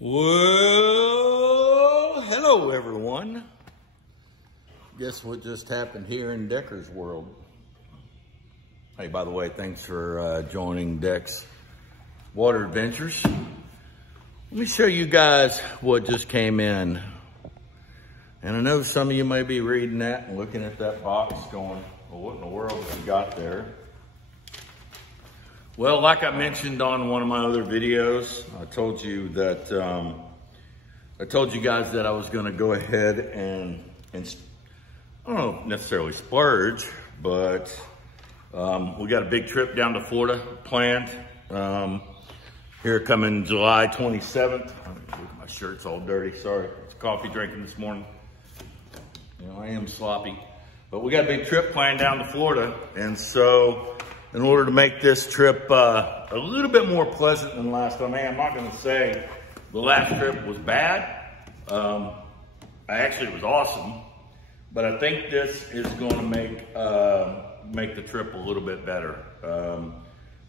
Well, hello everyone. Guess what just happened here in Decker's world? Hey, by the way, thanks for joining Deck's Water Adventures. Let me show you guys what just came in. And I know some of you may be reading that and looking at that box going, well, what in the world have you got there? Well, like I mentioned on one of my other videos, I told you that I told you guys that I was going to go ahead and I don't know necessarily splurge, but we got a big trip down to Florida planned here coming July 27th. My shirt's all dirty. Sorry, it's coffee drinking this morning. You know, I am sloppy, but we got a big trip planned down to Florida, and so in order to make this trip a little bit more pleasant than last time, I'm not going to say the last trip was bad. Actually, it was awesome, but I think this is going to make the trip a little bit better.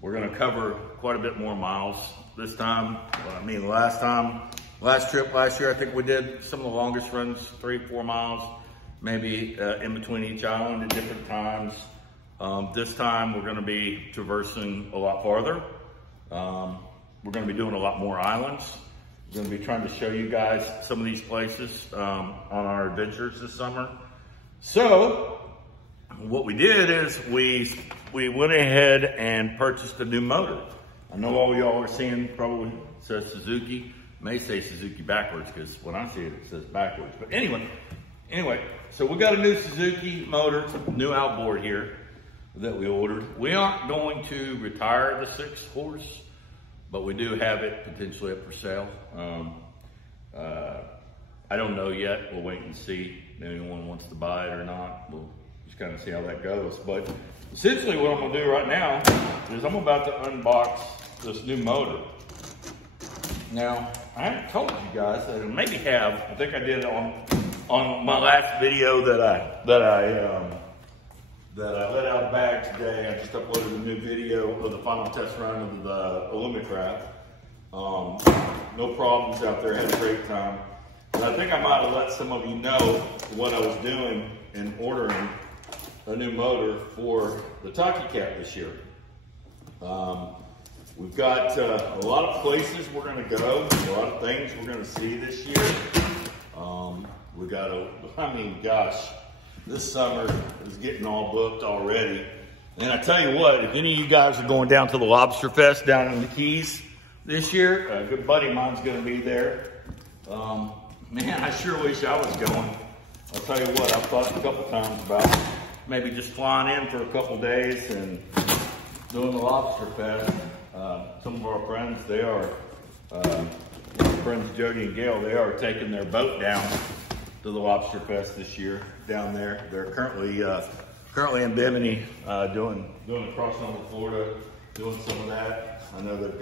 We're going to cover quite a bit more miles this time. Last trip last year, I think we did some of the longest runs, 3-4 miles, maybe in between each island at different times. This time we're going to be traversing a lot farther. We're going to be doing a lot more islands. We're going to be trying to show you guys some of these places on our adventures this summer. So what we did is we went ahead and purchased a new motor. I know all y'all are seeing probably says Suzuki. It may say Suzuki backwards because when I see it, it says backwards. But anyway, so we got a new Suzuki motor, new outboard here that we ordered. We aren't going to retire the 6-horse, but we do have it potentially up for sale. I don't know yet. We'll wait and see if anyone wants to buy it or not. We'll just kind of see how that goes. But essentially what I'm gonna do right now is I'm about to unbox this new motor. Now, I haven't told you guys, I maybe have, I think I did on my last video that I let out bag today. I just uploaded a new video of the final test run of the Alumicraft. No problems out there, had a great time. And I think I might have let some of you know what I was doing in ordering a new motor for the takacat this year. We've got a lot of places we're gonna go, a lot of things we're gonna see this year. We got gosh, this summer is getting all booked already. And I tell you what, if any of you guys are going down to the Lobster Fest down in the Keys this year, a good buddy of mine's gonna be there. Man, I sure wish I was going. I'll tell you what, I've thought a couple times about maybe just flying in for a couple days and doing the Lobster Fest. Some of our friends, they are, friends Jody and Gail, they are taking their boat down to the Lobster Fest this year down there. They're currently in Bimini doing a crossing over Florida, doing some of that. I know they've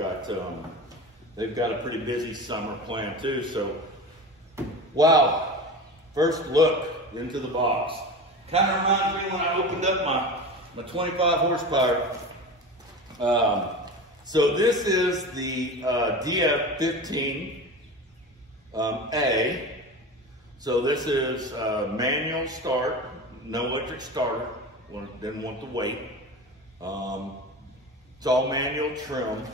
got a pretty busy summer planned too. So, wow, first look into the box. Kind of reminds me when I opened up my 25 horsepower. So this is the DF15A. So this is manual start, no electric starter. Didn't want to wait. It's all manual trim.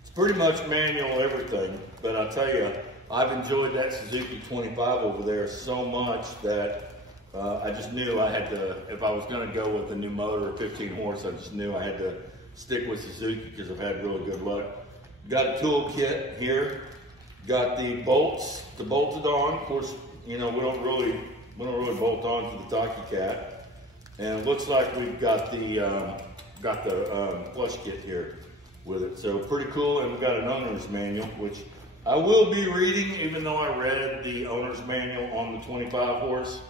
It's pretty much manual everything. But I'll tell you, I've enjoyed that Suzuki 25 over there so much that I just knew I had to, if I was going to go with the new motor or 15 horse, I just knew I had to stick with Suzuki because I've had really good luck. Got a tool kit here. Got the bolts to bolt it on. Of course, you know, we don't really bolt on to the takacat. And it looks like we've got the flush kit here with it. So pretty cool. And we've got an owner's manual, which I will be reading, even though I read the owner's manual on the 25 horse.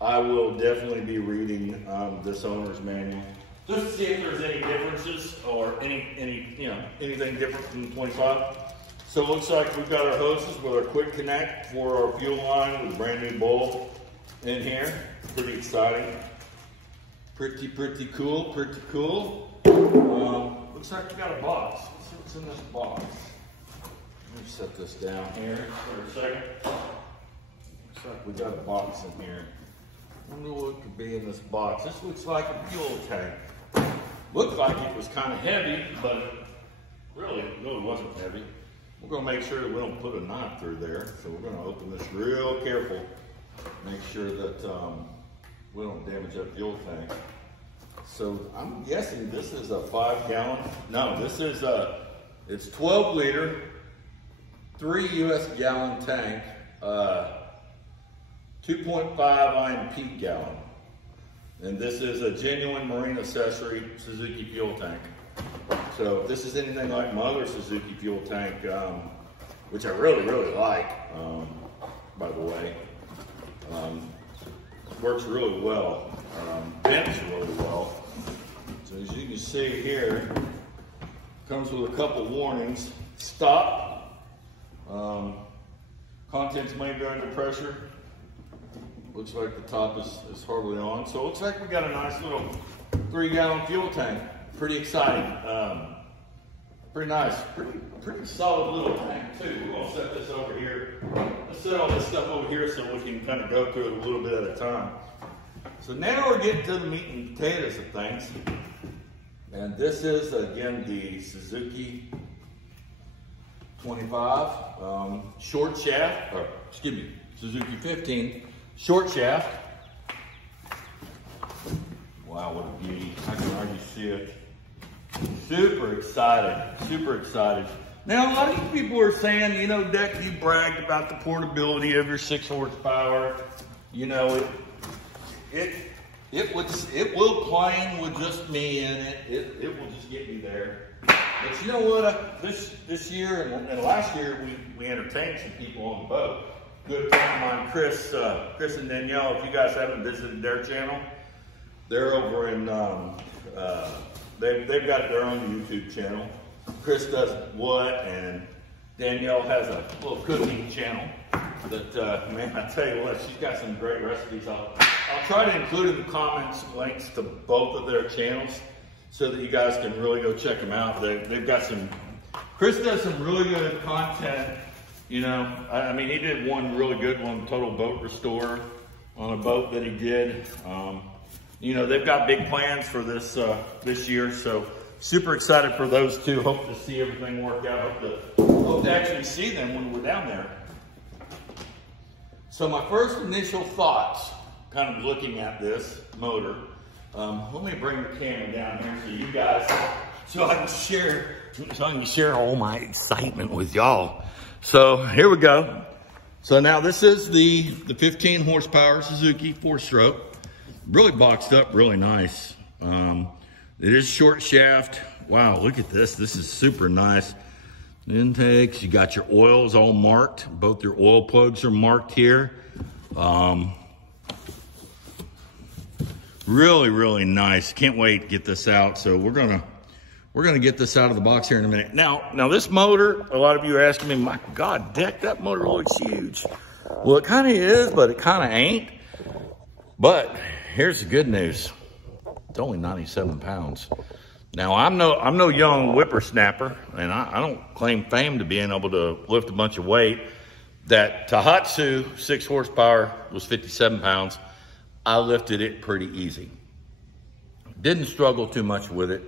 I will definitely be reading this owner's manual just to see if there's any differences or anything different from the 25. So it looks like we've got our hoses with our quick connect for our fuel line with a brand new bulb in here. Pretty exciting. Pretty cool, pretty cool. Looks like we got a box. Let's see what's in this box. Let me set this down here for a second. Looks like we got a box in here. I wonder what could be in this box. This looks like a fuel tank. Looked like it was kind of heavy, but it really wasn't heavy. We're gonna make sure that we don't put a knife through there. So we're gonna open this real careful. Make sure that we don't damage that fuel tank. So I'm guessing this is a 5-gallon. No, this is it's 12 liter, 3 US gallon tank, 2.5 IMP gallon. And this is a genuine marine accessory Suzuki fuel tank. So if this is anything like my other Suzuki fuel tank, which I really like, by the way, works really well, vents really well. So as you can see here, comes with a couple warnings. Stop. Contents may be under pressure. Looks like the top is hardly on. So it looks like we got a nice little 3-gallon fuel tank. Pretty exciting. Pretty nice. Pretty solid little tank too. We're gonna set this over here. Let's set all this stuff over here so we can kind of go through it a little bit at a time. So now we're getting to the meat and potatoes of things. And this is, again, the Suzuki 25 short shaft, or excuse me, Suzuki 15 short shaft. Wow, what a beauty. I can already see it. Super excited. Now, a lot of you people are saying, you know, Deck, you bragged about the portability of your 6 horsepower. You know, it will claim with just me in it. It will just get me there. But you know what? This year and last year, we entertained some people on the boat. Good friend of mine, Chris and Danielle. If you guys haven't visited their channel, they're over in. They've got their own YouTube channel. Chris does wood, and Danielle has a little cooking channel. That man, I tell you what, she's got some great recipes. I'll try to include in the comments links to both of their channels so that you guys can really go check them out. They've got some. Chris does some really good content. You know, I mean, he did one really good one, Total Boat Restore, on a boat that he did. You know, they've got big plans for this this year, so super excited for those two. Hope to see everything work out. Hope to actually see them when we're down there. So my first initial thoughts, kind of looking at this motor. Let me bring the camera down here so you guys, so I can share all my excitement with y'all. So here we go. So now this is the 15 horsepower Suzuki 4-stroke. Really boxed up, really nice. It is short shaft. Wow, look at this. This is super nice. Intakes, you got your oils all marked. Both your oil plugs are marked here. Really nice. Can't wait to get this out. So we're gonna get this out of the box here in a minute. Now this motor, a lot of you are asking me, my God, Deck, that motor looks huge. Well, it kind of is, but it kind of ain't. But here's the good news. It's only 97 pounds. Now, I'm no young whippersnapper, and I don't claim fame to being able to lift a bunch of weight. That Tohatsu 6 horsepower was 57 pounds. I lifted it pretty easy. Didn't struggle too much with it.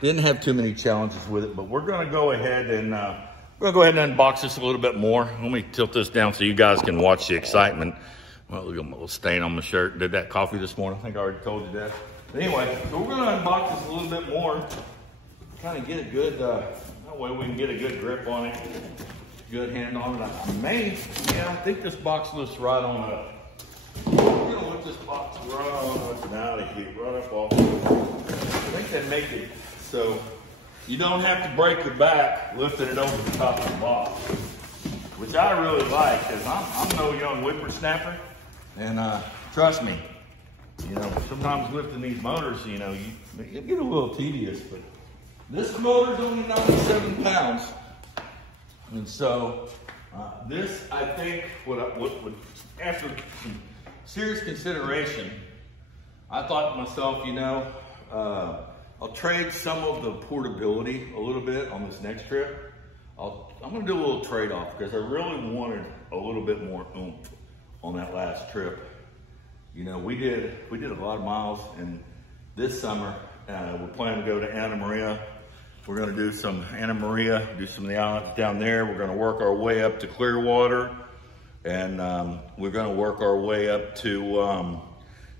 Didn't have too many challenges with it, but we're gonna go ahead and unbox this a little bit more. Let me tilt this down so you guys can watch the excitement. Well, look at my little stain on my shirt. Did that coffee this morning. I think I already told you that. But anyway, so we're gonna unbox this a little bit more. Kind of get a good, that way we can get a good grip on it. Good hand on it. I think this box lifts right on up. We're gonna lift this box right on up and out of here, right up off. I think they make it so you don't have to break your back lifting it over the top of the box, which I really like, because I'm no young whippersnapper. And trust me, you know, sometimes lifting these motors, you know, you get a little tedious, but this motor's only 97 pounds. And so this, I think, after some serious consideration, I thought to myself, you know, I'll trade some of the portability a little bit on this next trip. I'm gonna do a little trade-off because I really wanted a little bit more oomph on that last trip. You know, we did a lot of miles, and this summer we're planning to go to Anna Maria. We're gonna do some Anna Maria, do some of the islands down there. We're gonna work our way up to Clearwater, and we're gonna work our way up to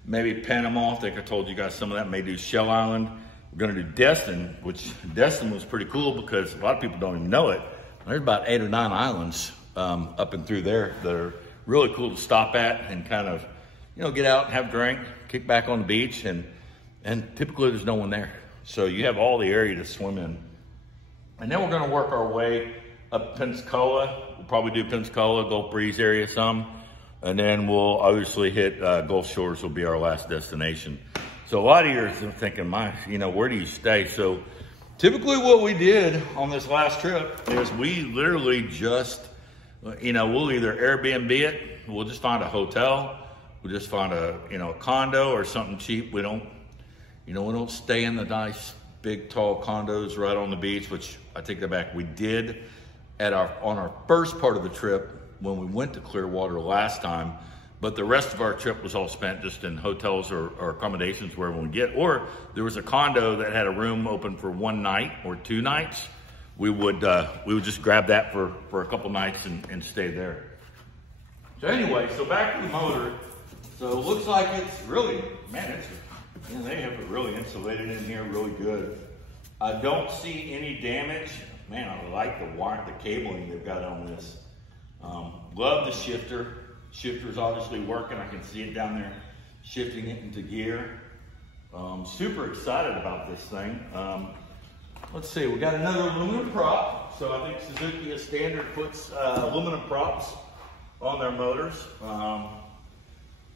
maybe Panama. I think I told you guys some of that. May do Shell Island. We're gonna do Destin, which Destin was pretty cool because a lot of people don't even know it. There's about 8 or 9 islands up and through there that are really cool to stop at and kind of, you know, get out, have a drink, kick back on the beach, and typically there's no one there. So you have all the area to swim in. And then we're gonna work our way up Pensacola. We'll probably do Pensacola, Gulf Breeze area some, and then we'll obviously hit Gulf Shores will be our last destination. So a lot of you are thinking, you know, where do you stay? So typically what we did on this last trip is we literally just, you know, we'll either Airbnb it, we'll just find a hotel, we'll just find a, you know, a condo or something cheap. We don't, you know, we don't stay in the nice, big, tall condos right on the beach, which I take that back. We did on our first part of the trip when we went to Clearwater last time, but the rest of our trip was all spent just in hotels or accommodations wherever we get. Or there was a condo that had a room open for 1 night or 2 nights. We would just grab that for a couple nights and stay there. So anyway, so back to the motor. So it looks like it's really, man, they have it really insulated in here really good. I don't see any damage. Man, I like the cabling they've got on this. Love the shifter. Shifter's obviously working. I can see it down there, shifting it into gear. Super excited about this thing. Let's see, we got another aluminum prop. So I think Suzuki as standard puts aluminum props on their motors. Wow,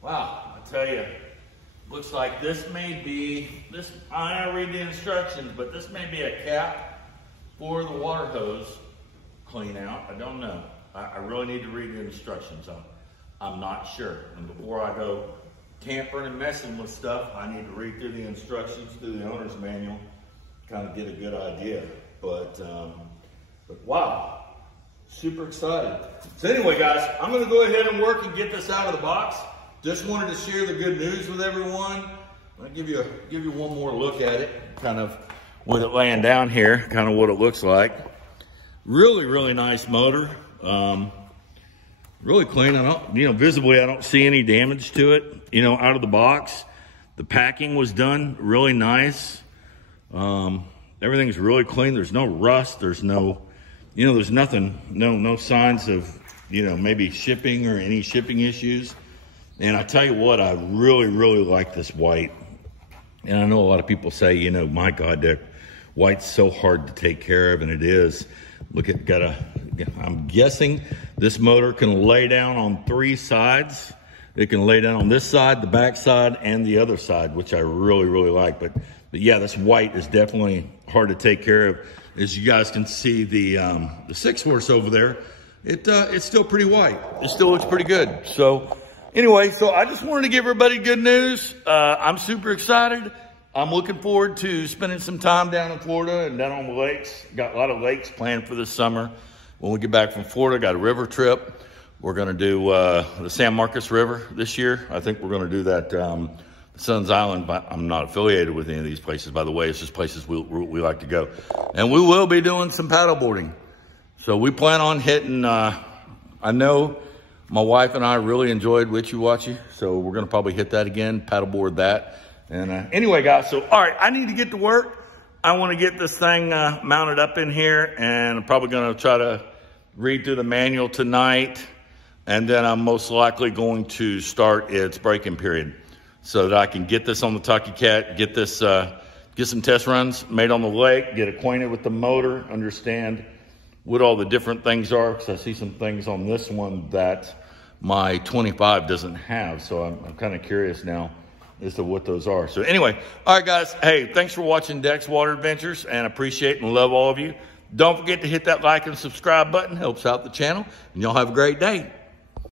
I tell you, looks like this may be, I don't read the instructions, but this may be a cap for the water hose clean out. I don't know. I really need to read the instructions on it. I'm not sure. And before I go tampering and messing with stuff, I need to read through the instructions, through the owner's manual, kind of get a good idea. But wow, super excited. So anyway, guys, I'm gonna go ahead and work and get this out of the box. Just wanted to share the good news with everyone. I'll give you one more look at it, kind of with it laying down here, kind of what it looks like. Really, really nice motor. Really clean. I don't, you know, visibly, I don't see any damage to it, you know, out of the box. The packing was done really nice. Everything's really clean. There's no rust. There's no, you know, there's nothing, no signs of, you know, maybe shipping or any shipping issues. And I tell you what, I really, really like this white. And I know a lot of people say, you know, my God, that white's so hard to take care of, and it is. Look at, I'm guessing this motor can lay down on 3 sides. It can lay down on this side, the back side, and the other side, which I really, really like. But yeah, this white is definitely hard to take care of. As you guys can see, the 6-horse over there, it's still pretty white. It still looks pretty good. So anyway, so I just wanted to give everybody good news. I'm super excited. I'm looking forward to spending some time down in Florida and down on the lakes. Got a lot of lakes planned for this summer. When we get back from Florida, got a river trip. We're gonna do the San Marcos River this year. I think we're gonna do that Sun's Island, but I'm not affiliated with any of these places, by the way. It's just places we like to go. And we will be doing some paddle boarding. So we plan on hitting, I know my wife and I really enjoyed Witchy Watchy, so we're gonna probably hit that again, paddleboard that. And anyway, guys, so all right, I need to get to work. I wanna get this thing mounted up in here, and I'm probably gonna try to read through the manual tonight, and then I'm most likely going to start its braking period so that I can get this on the takacat, get this, get some test runs made on the lake, get acquainted with the motor, understand what all the different things are, because I see some things on this one that my 25 doesn't have. So I'm kind of curious now as to what those are. So anyway, all right, guys. Hey, thanks for watching Dex Water Adventures, and appreciate and love all of you. Don't forget to hit that like and subscribe button. Helps out the channel. And y'all have a great day.